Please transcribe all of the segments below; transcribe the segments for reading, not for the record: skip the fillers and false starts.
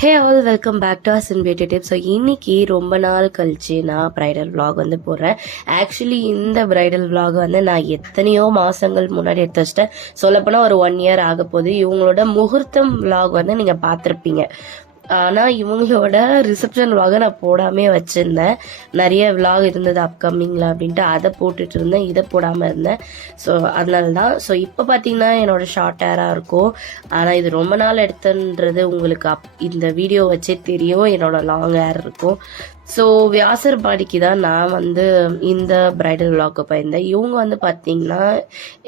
Hey all welcome back to us in beauty tips. So இன்னைக்கு ரொம்ப நாள் கழிச்சு நான் ப்ரைடல் விலாக் வந்து போடுறேன். ஆக்சுவலி இந்த ப்ரைடல் விலாக் வந்து நான் எத்தனையோ மாதங்கள் முன்னாடி எடுத்து வச்சிட்டேன். சொல்லப்போனால் ஒரு 1 இயர் ஆக போகுது. இவங்களோட முகூர்த்தம் விலாக் வந்து நீங்கள் பார்த்துருப்பீங்க. ஆனால் இவங்களோட ரிசப்ஷன் விலாக நான் போடாமே வச்சுருந்தேன். நிறைய விலாக் இருந்தது அப்கமிங்கில் அப்படின்ட்டு அதை போட்டுட்டு இருந்தேன், இதை போடாமல் இருந்தேன். ஸோ அதனால தான். ஸோ இப்போ பார்த்தீங்கன்னா என்னோட ஷார்ட் ஹேராக இருக்கும். ஆனால் இது ரொம்ப நாள் எடுத்துன்றது உங்களுக்கு இந்த வீடியோ வச்சே தெரியும். என்னோட லாங் ஹேர் இருக்கும். ஸோ வியாசர்பாடிக்கு தான் நான் வந்து இந்த பிரைடல் விலாக்கு போயிருந்தேன். இவங்க வந்து பார்த்தீங்கன்னா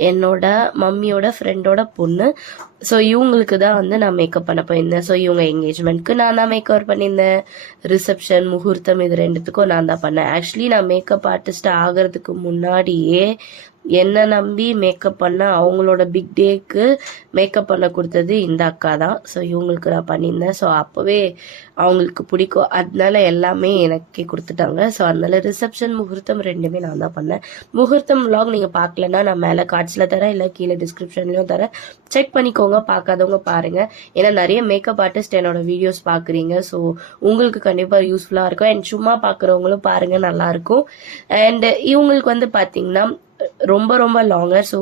என்னோட மம்மியோட ஃப்ரெண்டோட பொண்ணு. ஸோ இவங்களுக்கு தான் வந்து நான் மேக்கப் பண்ண போயிருந்தேன். ஸோ இவங்க என்கேஜ்மெண்ட்க்கு நான் தான் மேக்கப் பண்ணியிருந்தேன். ரிசப்ஷன், முகூர்த்தம் இது ரெண்டுத்துக்கும் நான் தான் பண்ணேன். ஆக்சுவலி நான் மேக்கப் ஆர்டிஸ்ட் ஆகிறதுக்கு முன்னாடியே என்னை நம்பி மேக்கப் பண்ண அவங்களோட பிக் டேக்கு மேக்கப் பண்ண கொடுத்தது இந்த அக்கா தான். ஸோ இவங்களுக்கு நான் பண்ணியிருந்தேன். ஸோ அப்போவே அவங்களுக்கு பிடிக்கும், அதனால எல்லாமே எனக்கே கொடுத்துட்டாங்க. ஸோ அதனால ரிசப்ஷன், முகூர்த்தம் ரெண்டுமே நான் தான் பண்ணேன். முகூர்த்தம் விலாக் நீங்கள் பார்க்கலன்னா நான் மேலே கார்ட்ஸில் தரேன், இல்லை கீழே டிஸ்கிரிப்ஷன்லையும் தரேன், செக் பண்ணிக்கோங்க. பார்க்காதவங்க பாருங்கள். ஏன்னா நிறைய மேக்கப் ஆர்டிஸ்ட் என்னோட வீடியோஸ் பார்க்குறீங்க. ஸோ உங்களுக்கு கண்டிப்பாக யூஸ்ஃபுல்லாக இருக்கும். அண்ட் சும்மா பார்க்குறவங்களும் பாருங்கள், நல்லாயிருக்கும். அண்ட் இவங்களுக்கு வந்து பார்த்தீங்கன்னா ரொம்ப ரொம்ப லாங்கர். ஸோ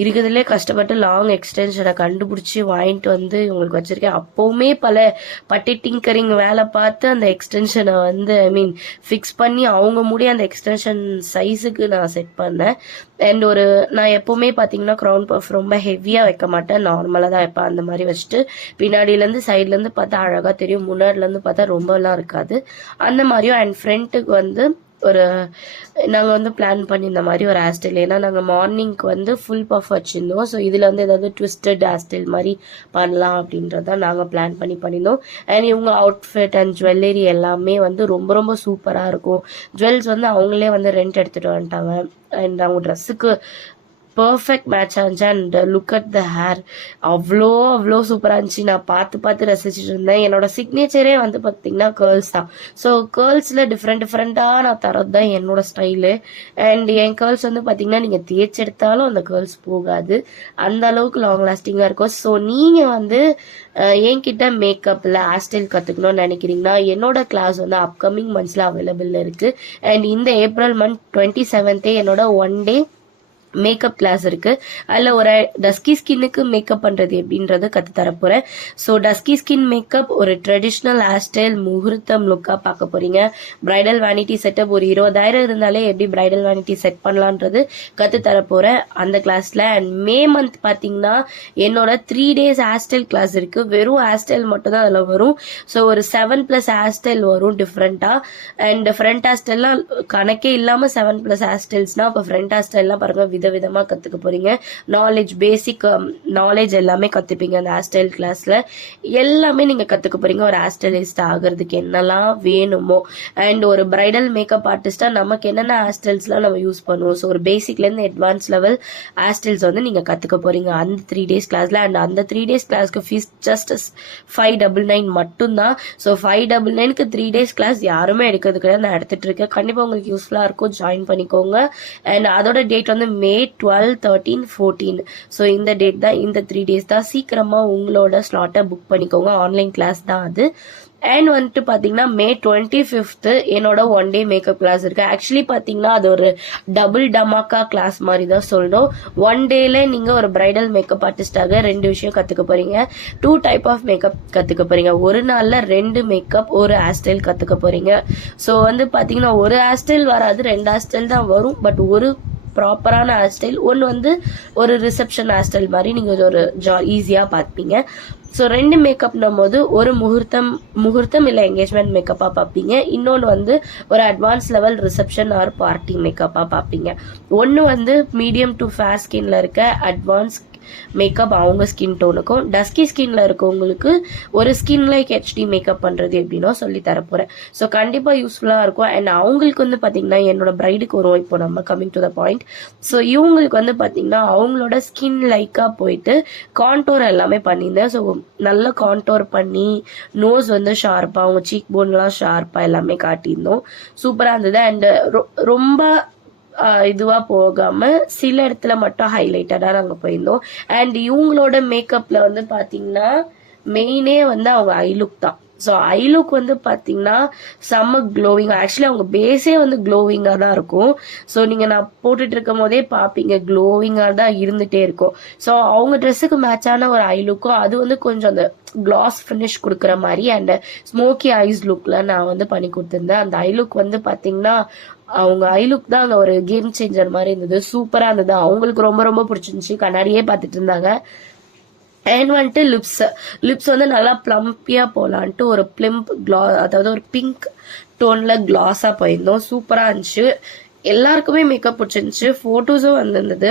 இருக்கிறதுலே கஷ்டப்பட்டு லாங் எக்ஸ்டென்ஷனை கண்டுபிடிச்சி வாங்கிட்டு வந்து இவங்களுக்கு வச்சுருக்கேன். அப்போவுமே பல பட்டி டிங்கரிங் வேலை பார்த்து அந்த எக்ஸ்டென்ஷனை வந்து ஃபிக்ஸ் பண்ணி அவங்க முடிய அந்த எக்ஸ்டென்ஷன் சைஸுக்கு நான் செட் பண்ணேன். அண்ட் நான் எப்போவுமே பார்த்தீங்கன்னா க்ரௌன் பஃப் ரொம்ப ஹெவியாக வைக்க மாட்டேன், நார்மலாக தான் வைப்பேன். அந்த மாதிரி வச்சுட்டு பின்னாடியிலேருந்து சைட்லேருந்து பார்த்தா அழகாக தெரியும், முன்னாடிலேருந்து பார்த்தா ரொம்பலாம் இருக்காது அந்த மாதிரியும். அண்ட் ஃப்ரண்ட்டுக்கு வந்து நாங்கள் வந்து பிளான் பண்ணி இந்த மாதிரி ஒரு ஹேர் ஸ்டைல். ஏன்னா நாங்கள் மார்னிங்க்கு வந்து ஃபுல் பஃப் வச்சுருந்தோம். ஸோ இதில் வந்து ஏதாவது ட்விஸ்டட் ஹேர் ஸ்டைல் மாதிரி பண்ணலாம் அப்படின்றதான் நாங்கள் பிளான் பண்ணியிருந்தோம். அண்ட் இவங்க அவுட்ஃபிட் அண்ட் ஜுவல்லரி எல்லாமே வந்து ரொம்ப ரொம்ப சூப்பராக இருக்கும். ஜுவல்ஸ் வந்து அவங்களே வந்து ரெண்ட் எடுத்துகிட்டு வந்துட்டாங்க. அண்ட் அவங்க ட்ரெஸ்ஸுக்கு பர்ஃபெக்ட் மேட்ச் ஆச்சு. And look at the hair, அவ்வளோ சூப்பராக இருந்துச்சு. நான் பார்த்து ரசிச்சுட்டு இருந்தேன். என்னோட சிக்னேச்சரே வந்து பார்த்தீங்கன்னா கேர்ள்ஸ் தான். ஸோ கேர்ள்ஸில் டிஃப்ரெண்ட்டாக நான் தரது தான் என்னோட ஸ்டைலு. அண்ட் என் கேர்ள்ஸ் வந்து பார்த்தீங்கன்னா நீங்கள் தேய்ச்செடுத்தாலும் அந்த கேர்ள்ஸ் போகாது, அந்த அளவுக்கு லாங் லாஸ்டிங்காக இருக்கும். ஸோ நீங்கள் வந்து என்கிட்ட மேக்கப்பில் ஹேர் ஸ்டைல் கற்றுக்கணும்னு நினைக்கிறீங்கன்னா என்னோட கிளாஸ் வந்து அப்கமிங் மந்த்ஸில் அவைலபிள் இருக்குது. அண்ட் இந்த ஏப்ரல் மந்த் 27 என்னோட 1 டே மேக்கப் கிளாஸ் இருக்கு. அதில் ஒரு டஸ்கி ஸ்கின்னுக்கு மேக்கப் பண்றது எப்படின்றது கற்று தரப்போறேன். ஸோ டஸ்கி ஸ்கின் மேக்கப், ஒரு ட்ரெடிஷ்னல் ஹேர் ஸ்டைல், முகூர்த்தம் லுக்கா பார்க்க போறீங்க. பிரைடல் வேனிட்டி செட்டப் ஒரு 20,000 இருந்தாலே எப்படி பிரைடல் வேனிட்டி செட் பண்ணலான்றது கற்று தரப்போறேன் அந்த கிளாஸ்ல. அண்ட் மே மந்த் பார்த்தீங்கன்னா என்னோட 3 days ஹேர் ஸ்டைல் கிளாஸ் இருக்கு. வெறும் ஹேர் ஸ்டைல் மட்டும் தான் அதில் வரும். ஸோ ஒரு 7+ ஹேர் ஸ்டைல் வரும் டிஃப்ரெண்டா. அண்ட் ஃப்ரண்ட் ஹேர் ஸ்டைல்லாம் கணக்கே இல்லாமல் 7+ ஹேர் ஸ்டைல்ஸ்னா அப்போ ஃப்ரண்ட் ஹேர் ஸ்டைல்லாம் பாருங்க விதவிதமாக கற்றுக்க போறீங்க. நாலேஜ், பேசிக் நாலேஜ் எல்லாமே கற்றுப்பீங்க அந்த ஹேர் ஸ்டைல் கிளாஸில். எல்லாமே நீங்கள் கற்றுக்க போறீங்க. ஒரு ஹேர் ஸ்டைலிஸ்ட் ஆகிறதுக்கு என்னெல்லாம் வேணுமோ, அண்ட் ஒரு பிரைடல் மேக்கப் ஆர்டிஸ்டாக நமக்கு என்னென்ன ஹேர் ஸ்டைல்ஸ்லாம் நம்ம யூஸ் பண்ணுவோம். ஸோ ஒரு பேசிக்லேருந்து அட்வான்ஸ் லெவல் ஹேர் ஸ்டைல்ஸ் வந்து நீங்கள் கற்றுக்க போறீங்க அந்த 3 days கிளாஸில். அண்ட் அந்த 3 days கிளாஸ்க்கு ஃபீஸ் ஜஸ்ட் 599 மட்டும்தான். ஸோ 599க்கு 3 days கிளாஸ் யாருமே எடுக்கிறது கிடையாது, நான் எடுத்துட்டு இருக்கேன். கண்டிப்பாக உங்களுக்கு யூஸ்ஃபுல்லாக இருக்கும், ஜாயின் பண்ணிக்கோங்க. அண்ட் அதோட டேட் வந்து May 12, 13, 14. ஸோ இந்த டேட் தான், இந்த 3 days தான். சீக்கிரமாக உங்களோட ஸ்லாட்டை புக் பண்ணிக்கோங்க. ஆன்லைன் கிளாஸ் தான் அது. அண்ட் வந்துட்டு பார்த்தீங்கன்னா May 25 என்னோட 1 day மேக்கப் கிளாஸ் இருக்கு. ஆக்சுவலி பார்த்தீங்கன்னா அது ஒரு டபுள் டமாக்கா கிளாஸ் மாதிரி தான் சொல்லணும். 1 dayல நீங்கள் ஒரு பிரைடல் மேக்கப் ஆர்டிஸ்டாக 2 விஷயம் கற்றுக்க போறீங்க. 2 type ஆஃப் மேக்கப் கற்றுக்க போறீங்க. ஒரு நாளில் 2 மேக்கப், ஒரு ஹேர் ஸ்டைல் கற்றுக்க போறீங்க. ஸோ வந்து பார்த்தீங்கன்னா ஒரு ஹேர் ஸ்டைல் வராது, 2 ஹேர் ஸ்டைல் தான் வரும். பட் ஒரு ப்ராப்பரான ஹேர் ஸ்டைல், ஒன்று வந்து ஒரு ரிசப்ஷன் ஹேர் ஸ்டைல் மாதிரி நீங்கள் ஒரு ஈஸியாக பார்ப்பீங்க. ஸோ 2 மேக்கப்னும் போது ஒரு முகூர்த்தம் இல்லை என்கேஜ்மெண்ட் மேக்கப்பாக பார்ப்பீங்க. இன்னொன்று வந்து ஒரு advance level reception or party மேக்கப்பாக பார்ப்பீங்க. ஒன்று வந்து மீடியம் டு ஃபேர் ஸ்கின்ல இருக்க அட்வான்ஸ் மேக்கப் அவங்க ஸ்கின் டோனுக்கும், டஸ்கி ஸ்கின்ல இருக்கவங்களுக்கு ஒரு ஸ்கின் லைக் ஹெச்டி மேக்கப் பண்றது எப்படின்னா சொல்லி தரப்போறேன். ஸோ கண்டிப்பா யூஸ்ஃபுல்லா இருக்கும். அண்ட் அவங்களுக்கு வந்து பாத்தீங்கன்னா என்னோட பிரைடுக்கு வரும். இப்போ நம்ம coming to the point. So இவங்களுக்கு வந்து பாத்தீங்கன்னா அவங்களோட ஸ்கின் லைக்கா போயிட்டு கான்டோர் எல்லாமே பண்ணியிருந்தேன். ஸோ நல்ல கான்டோர் பண்ணி நோஸ் வந்து ஷார்ப்பா, அவங்க சீக் போன்லாம் ஷார்ப்பா எல்லாமே காட்டியிருந்தோம். சூப்பரா இருந்தது. அண்ட் ரொம்ப இதுவா போகாம சில இடத்துல மட்டும் ஹைலைட்டடா நாங்க போயிருந்தோம். அண்ட் இவங்களோட மேக்கப்ல வந்து பாத்தீங்கன்னா மெயினே வந்து அவங்க ஐ லுக் தான். ஸோ ஐ லுக் வந்து பார்த்தீங்கன்னா செம்ம க்ளோவிங். ஆக்சுவலி அவங்க பேஸே வந்து க்ளோவிங்காக தான் இருக்கும். ஸோ நீங்கள் நான் போட்டுட்டு இருக்கும் போதே பார்ப்பீங்க, க்ளோவிங்காக தான் இருந்துகிட்டே இருக்கும். ஸோ அவங்க ட்ரெஸ்ஸுக்கு மேட்சான ஒரு ஐ லுக்கும், அது வந்து கொஞ்சம் அந்த கிளாஸ் ஃபினிஷ் கொடுக்குற மாதிரி அண்ட் ஸ்மோக்கி ஐஸ் லுக்கில் நான் வந்து பண்ணி கொடுத்துருந்தேன். அந்த ஐ லுக் வந்து பார்த்தீங்கன்னா அவங்க ஐ லுக் தான் அங்கே ஒரு கேம் சேஞ்சர் மாதிரி இருந்தது. சூப்பராக இருந்தது. அவங்களுக்கு ரொம்ப ரொம்ப பிடிச்சிருந்துச்சு. கண்ணாடியே பார்த்துட்டு இருந்தாங்க. அண்ட் வந்துட்டு லிப்ஸ் வந்து நல்லா ப்ளம்பியா போலான்ட்டு ஒரு பிளிம்ப் அதாவது ஒரு பிங்க் டோன்ல கிளாஸா போயிருந்தோம். சூப்பரா இருந்துச்சு. எல்லாருக்குமே மேக்கப் பிடிச்சிருந்துச்சு. போட்டோஸும் வந்திருந்தது.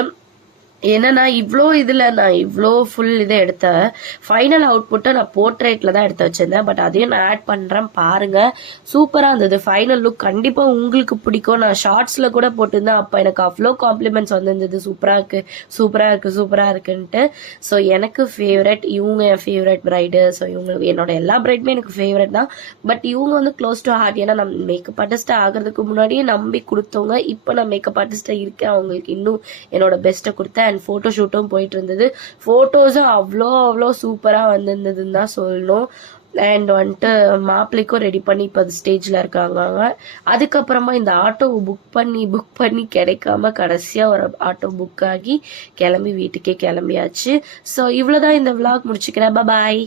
ஏன்னா நான் இவ்வளோ ஃபுல் இதை எடுத்தேன். ஃபைனல் அவுட்புட்டை நான் போர்ட்ரேட்ல தான் எடுத்து வச்சிருந்தேன். பட் அதையும் நான் ஆட் பண்றேன் பாருங்க. சூப்பரா இருந்தது. ஃபைனல் லுக் கண்டிப்பா உங்களுக்கு பிடிக்கும். நான் ஷார்ட்ஸ்ல கூட போட்டிருந்தேன். அப்ப எனக்கு அவ்வளோ காம்ப்ளிமெண்ட்ஸ் வந்திருந்தது. சூப்பரா இருக்கு, சூப்பரா இருக்கு, சூப்பரா இருக்குன்ட்டு. ஸோ எனக்கு ஃபேவரட் இவங்க, என் ஃபேவரட் பிரைடு. ஸோ இவங்க என்னோட எல்லா பிரைடுமே எனக்கு ஃபேவரட் தான். பட் இவங்க வந்து க்ளோஸ் டு ஹார்ட். ஏன்னா நம்ம மேக்கப் ஆர்டிஸ்ட் ஆகிறதுக்கு முன்னாடியே நம்பி கொடுத்தவங்க. இப்போ நான் மேக்கப் ஆர்டிஸ்டா இருக்கேன். அவங்களுக்கு இன்னும் என்னோட பெஸ்ட்டை கொடுத்தேன். அண்ட் ஃபோட்டோ ஷூட்டும் போயிட்டு இருந்தது. ஃபோட்டோஸும் அவ்வளோ சூப்பராக வந்திருந்ததுன்னு தான் சொல்லணும். அண்ட் வந்துட்டு மாப்பிள்ளைக்கும் ரெடி பண்ணி இப்போ அது ஸ்டேஜில் இருக்காங்க. அதுக்கப்புறமா இந்த ஆட்டோ புக் பண்ணி கிடைக்காம கடைசியாக ஒரு ஆட்டோ புக் ஆகி கிளம்பி வீட்டுக்கே கிளம்பியாச்சு. ஸோ இவ்வளோதான் இந்த விளாக் முடிச்சுக்கிறேன். பாய்.